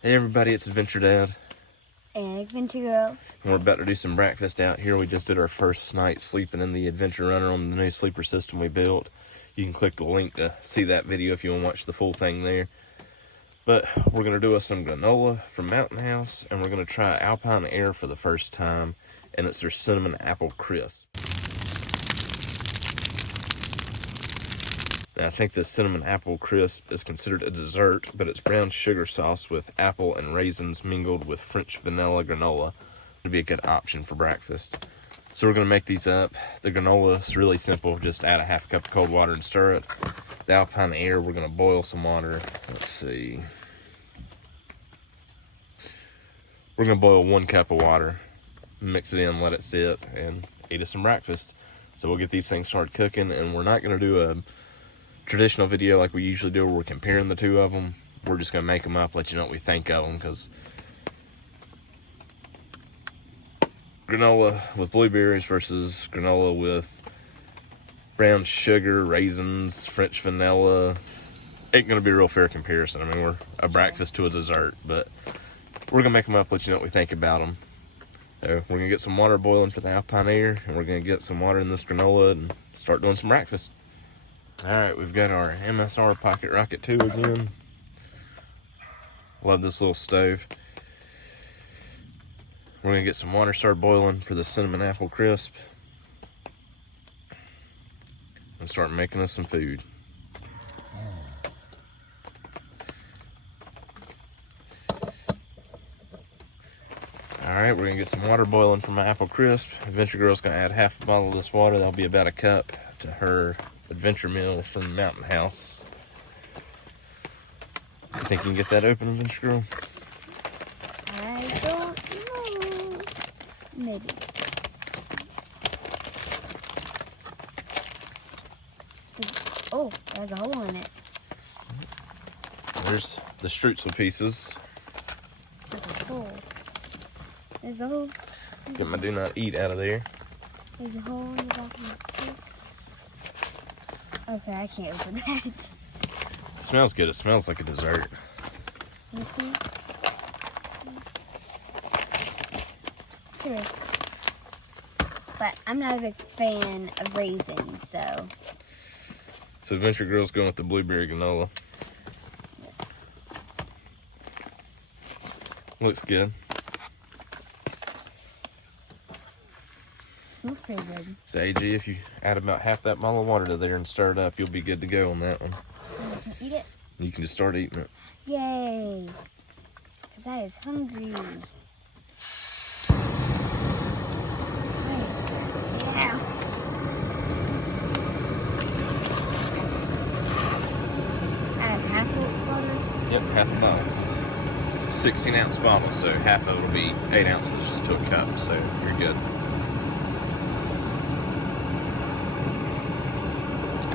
Hey everybody, it's Adventure Dad. And Adventure Girl. And we're about to do some breakfast out here. We just did our first night sleeping in the AdventureRunner on the new sleeper system we built. You can click the link to see that video if you want to watch the full thing there. But we're going to do us some granola from Mountain House, and we're going to try Alpine Aire for the first time, and it's their cinnamon apple crisp. Now, I think this cinnamon apple crisp is considered a dessert, but it's brown sugar sauce with apple and raisins mingled with French vanilla granola. It'd be a good option for breakfast. So we're going to make these up. The granola is really simple. Just add a half cup of cold water and stir it. The Alpine Aire, we're going to boil some water. Let's see. We're going to boil 1 cup of water, mix it in, let it sit, and eat us some breakfast. So we'll get these things started cooking, and we're not going to do a traditional video like we usually do where we're comparing the two of them. We're just going to make them up, let you know what we think of them, because granola with blueberries versus granola with brown sugar, raisins, French vanilla ain't going to be a real fair comparison. I mean, we're a breakfast to a dessert, but we're going to make them up, let you know what we think about them. So we're going to get some water boiling for the Alpine Aire, and we're going to get some water in this granola and start doing some breakfast. Alright, we've got our MSR PocketRocket 2 again. Love this little stove. We're going to get some water started boiling for the cinnamon apple crisp. And start making us some food. Alright, we're going to get some water boiling for my apple crisp. Adventure Girl's going to add half a bottle of this water. That'll be about a cup to her adventure meal from Mountain House. You think you can get that open, Adventure Girl? I don't know. Maybe. Oh, there's a hole in it. There's the Strutzel pieces. There's a hole. There's a hole. Get my do not eat out of there. There's a hole in the back of the cake. Okay, I can't open that. It smells good. It smells like a dessert. You see? Sure. But I'm not a big fan of raisins, so. So Adventure Girl's going with the blueberry granola. Looks good. Smells pretty good. So AG, if you add about half that bottle of water to there and stir it up, you'll be good to go on that one. And you can eat it? You can just start eating it. Yay! 'Cause I is hungry. Yeah. Add half of water. Yep, half a bottle. 16-ounce bottle, so half of it will be 8 ounces to a cup, so you're good.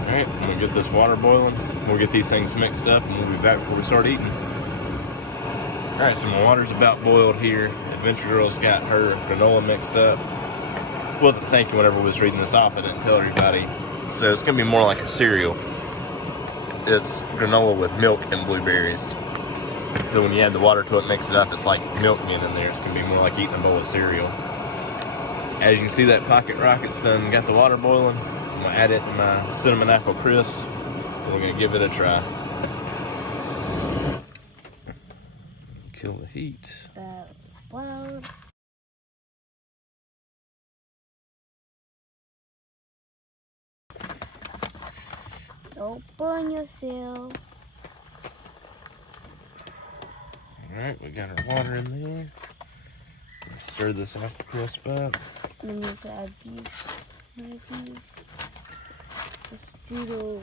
Alright, we'll get this water boiling. We'll get these things mixed up and we'll be back before we start eating. Alright, so my water's about boiled here. Adventure Girl's got her granola mixed up. Wasn't thinking whenever we was reading this off, I didn't tell everybody. So it's going to be more like a cereal. It's granola with milk and blueberries. So when you add the water to it, mix it up, it's like milk getting in there. It's going to be more like eating a bowl of cereal. As you can see, that PocketRocket's done got the water boiling. I'm going to add it to my cinnamon apple crisp. We're going to give it a try. Kill the heat. Well, don't burn yourself. Alright, we got our water in there. Let's stir this apple crisp up. And then you can add these. The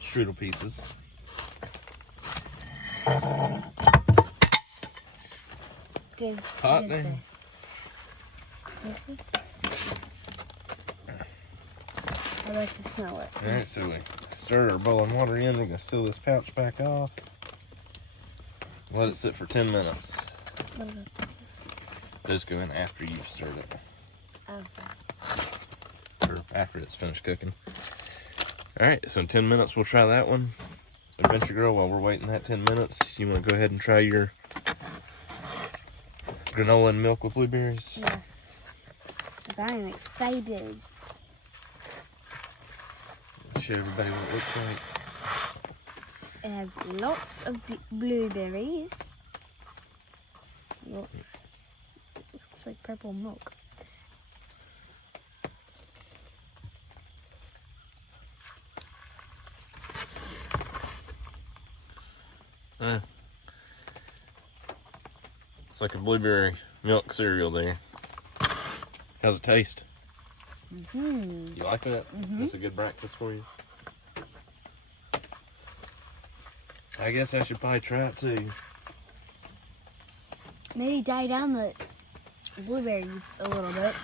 Strudel pieces. Hot now. I like to smell it. Alright, so we stir our boiling water in. We're going to seal this pouch back off. Let it sit for 10 minutes. Just go in after you've stirred it. Okay. Or after it's finished cooking. Alright, so in 10 minutes we'll try that one. Adventure Girl, while we're waiting that 10 minutes, you want to go ahead and try your granola and milk with blueberries. Yeah. I am excited. Show everybody what it looks like. It has lots of blueberries. Looks like purple milk. It's like a blueberry milk cereal there. How's it taste? Mm-hmm. You like that? Mm-hmm. That's a good breakfast for you. I guess I should probably try it too. Maybe die down the blueberries a little bit.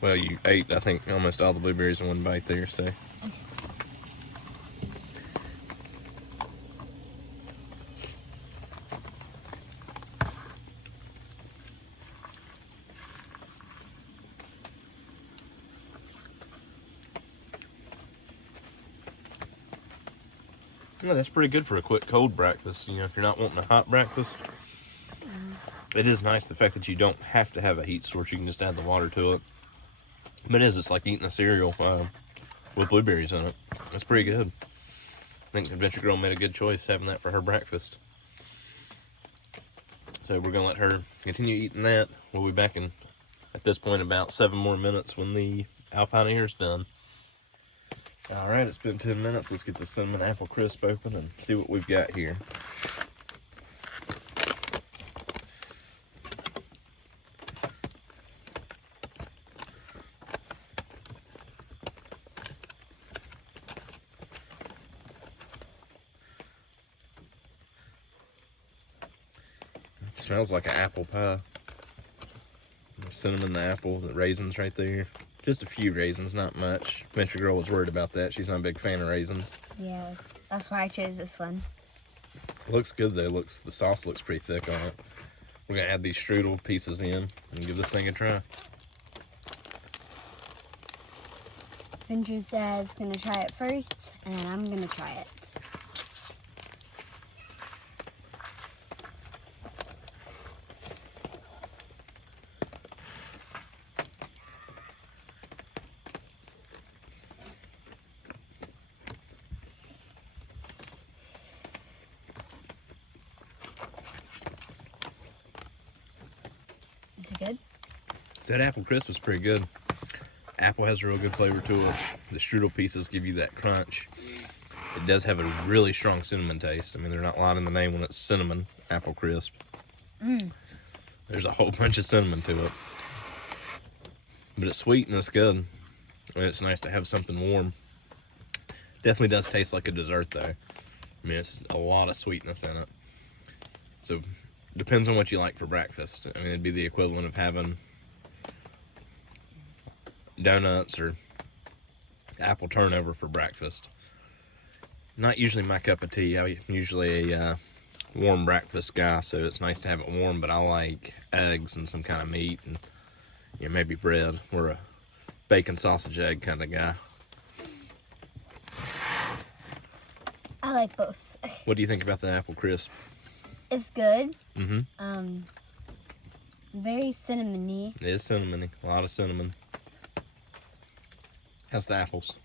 Well, you ate, I think, almost all the blueberries in one bite there, so. Yeah, that's pretty good for a quick cold breakfast. You know, if you're not wanting a hot breakfast, it is nice the fact that you don't have to have a heat source. You can just add the water to it. But it's like eating a cereal with blueberries in it. It's pretty good. I think Adventure Girl made a good choice having that for her breakfast. So we're gonna let her continue eating that. We'll be back in, at this point, about 7 more minutes when the Alpine Aire is done. All right, it's been 10 minutes. Let's get the cinnamon apple crisp open and see what we've got here. It smells like an apple pie. The cinnamon, the apple, the raisins right there. Just a few raisins, not much. Adventure Girl was worried about that. She's not a big fan of raisins. Yeah, that's why I chose this one. Looks good though. The sauce looks pretty thick on it. We're gonna add these strudel pieces in and give this thing a try. Adventure's Dad's gonna try it first, and then I'm gonna try it. Is it good? So that apple crisp was pretty good. Apple has a real good flavor to it. The strudel pieces give you that crunch. It does have a really strong cinnamon taste. I mean, they're not lying in the name when it's cinnamon apple crisp. There's a whole bunch of cinnamon to it. But it's sweet and it's good. And it's nice to have something warm. Definitely does taste like a dessert though. I mean, it's a lot of sweetness in it. So, depends on what you like for breakfast. I mean, it'd be the equivalent of having donuts or apple turnover for breakfast. Not usually my cup of tea. I'm usually a warm breakfast guy, so it's nice to have it warm, but I like eggs and some kind of meat and, you know, maybe bread. We're a bacon sausage egg kind of guy. I like both. What do you think about the apple crisp? It's good. Mm-hmm. Very cinnamony. It is cinnamony. A lot of cinnamon. How's the apples?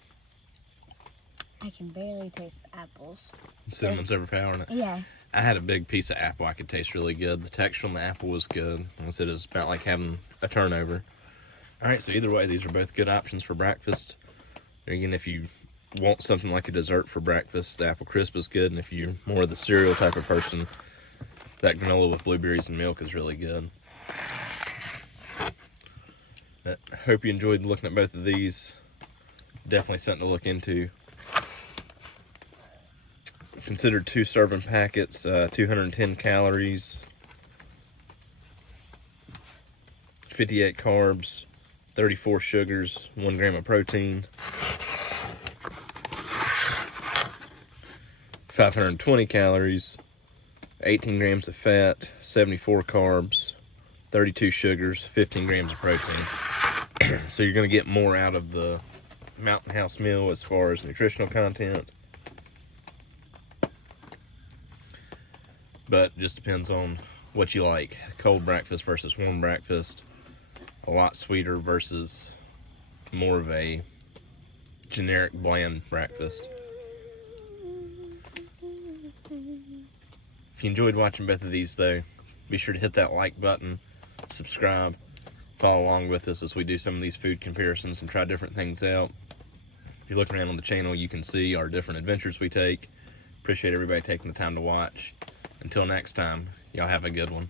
I can barely taste the apples. Cinnamon's overpowering it. Yeah. I had a big piece of apple I could taste really good. The texture on the apple was good. Like I said, it's about like having a turnover. Alright, so either way, these are both good options for breakfast. Again, if you want something like a dessert for breakfast, the apple crisp is good. And if you're more of the cereal type of person, that granola with blueberries and milk is really good. I hope you enjoyed looking at both of these. Definitely something to look into. Consider 2 serving packets, 210 calories, 58 carbs, 34 sugars, 1 gram of protein, 520 calories, 18 grams of fat, 74 carbs, 32 sugars, 15 grams of protein. So you're going to get more out of the Mountain House meal as far as nutritional content. But it just depends on what you like. Cold breakfast versus warm breakfast. A lot sweeter versus more of a generic bland breakfast. If you enjoyed watching both of these though, be sure to hit that like button, subscribe, follow along with us as we do some of these food comparisons and try different things out. If you look around on the channel, you can see our different adventures we take. Appreciate everybody taking the time to watch. Until next time, y'all have a good one.